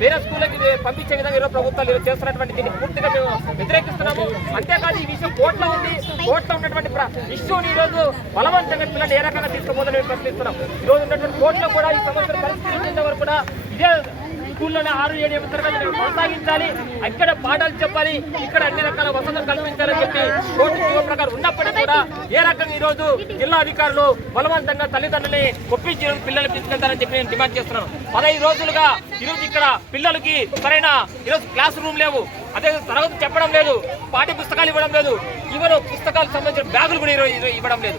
వేరే స్కూళ్ళకి పంపించే విధంగా ఈరోజు ప్రభుత్వాలు ఈరోజు చేస్తున్నటువంటి దీన్ని పూర్తిగా మేము వ్యతిరేకిస్తున్నాము. అంతేకాదు ఈ విషయం కోర్టులో ఉంది, కోర్టులో ఉన్నటువంటి ఇష్యూని ఈరోజు బలవంతంగా పిల్లలు ఏ రకంగా తీసుకుపోతారని ప్రశ్నిస్తున్నాం. ఈరోజు ఉన్నటువంటి కోర్టులో కూడా ఈ సమస్యను పరిష్కరించేంత వరకు కూడా ఇదే స్కూల్లోనే 6-7 తరగతులు కొనసాగించాలి, ఇక్కడ పాఠాలు చెప్పాలి, ఇక్కడ అన్ని రకాల వసతులు కల్పించాలని చెప్పి కోర్టు జీవో ప్రకారం ఉన్నప్పటికీ కూడా ఏ రకంగా ఈరోజు జిల్లా అధికారులు బలవంతంగా తల్లిదండ్రులని ఒప్పించి పిల్లల్ని తీసుకెళ్తారని చెప్పి నేను డిమాండ్ చేస్తున్నాను. 15 రోజులుగా ఈరోజు ఇక్కడ పిల్లలకి సరైన ఈరోజు క్లాస్ రూమ్ లేవు, అదే తరగతి చెప్పడం లేదు, పాఠ్య పుస్తకాలు ఇవ్వడం లేదు, ఈవెన్ పుస్తకాలకు సంబంధించిన బ్యాగులు కూడా ఇవ్వడం లేదు.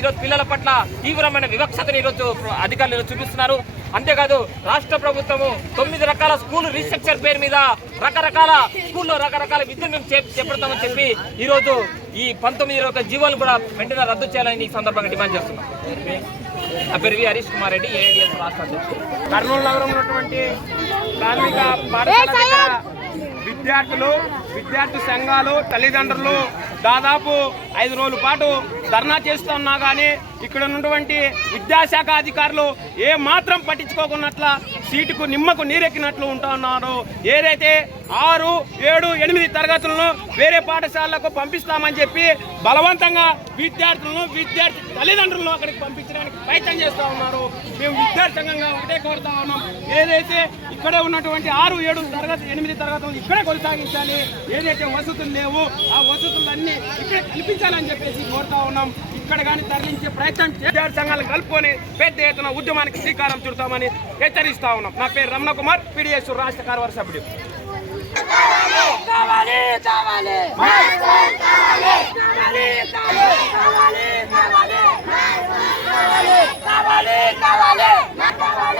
ఈరోజు పిల్లల పట్ల తీవ్రమైన వివక్షతని ఈరోజు అధికారులు చూపిస్తున్నారు. అంతేకాదు రాష్ట్ర ప్రభుత్వము 9 రకాల స్కూల్ రీస్ట్రక్చర్ పేరు మీద రకరకాల స్కూల్లో రకరకాల విద్యను మేము చేపడతామని చెప్పి ఈరోజు ఈ 19 జీవోలు కూడా వెంటనే రద్దు చేయాలని ఈ సందర్భంగా డిమాండ్ చేస్తున్నాం. నా పేరు వి హరీష్ కుమార్ రెడ్డి, ఏఐడిఎస్ రాష్ట్ర అధ్యక్షుడు. కర్నూలు నగరంలో ఉన్నటువంటి ప్రాథమిక పాఠశాల దగ్గర విద్యార్థి సంఘాలు తల్లిదండ్రులు దాదాపు 5 రోజుల పాటు ధర్నా చేస్తున్నా కానీ ఇక్కడ ఉన్నటువంటి విద్యాశాఖ అధికారులు ఏ మాత్రం పట్టించుకోకున్నట్ల సీటుకు నిమ్మకు నీరెక్కినట్లు ఉంటున్నారు. ఏదైతే 6, 7, 8 తరగతులను వేరే పాఠశాలకు పంపిస్తామని చెప్పి బలవంతంగా విద్యార్థి తల్లిదండ్రులను అక్కడికి పంపించడానికి ప్రయత్నం చేస్తూ ఉన్నారు. మేము విద్యార్థి సంఘంగా ఒకటే కోరుతా ఉన్నాం, ఏదైతే ఇక్కడే ఉన్నటువంటి 6, 7 తరగతి 8 తరగతులు ఇక్కడే కొనసాగించాలి, ఏదైతే వసతులు లేవు ఆ వసతులన్నీ ఇక్కడే కల్పించాలని చెప్పేసి కోరుతా ఉన్నాం. ఇక్కడ కానీ తరలించే ప్రయత్నం విద్యార్థి సంఘాలను కలుపుకొని పెద్ద ఎత్తున ఉద్యమానికి శ్రీకారం చుడతామని హెచ్చరిస్తా ఉన్నాం. నా పేరు రమణ కుమార్, పిడిఎస్ రాష్ట్ర కార్యవర్గ సభ్యుడు. కావాలి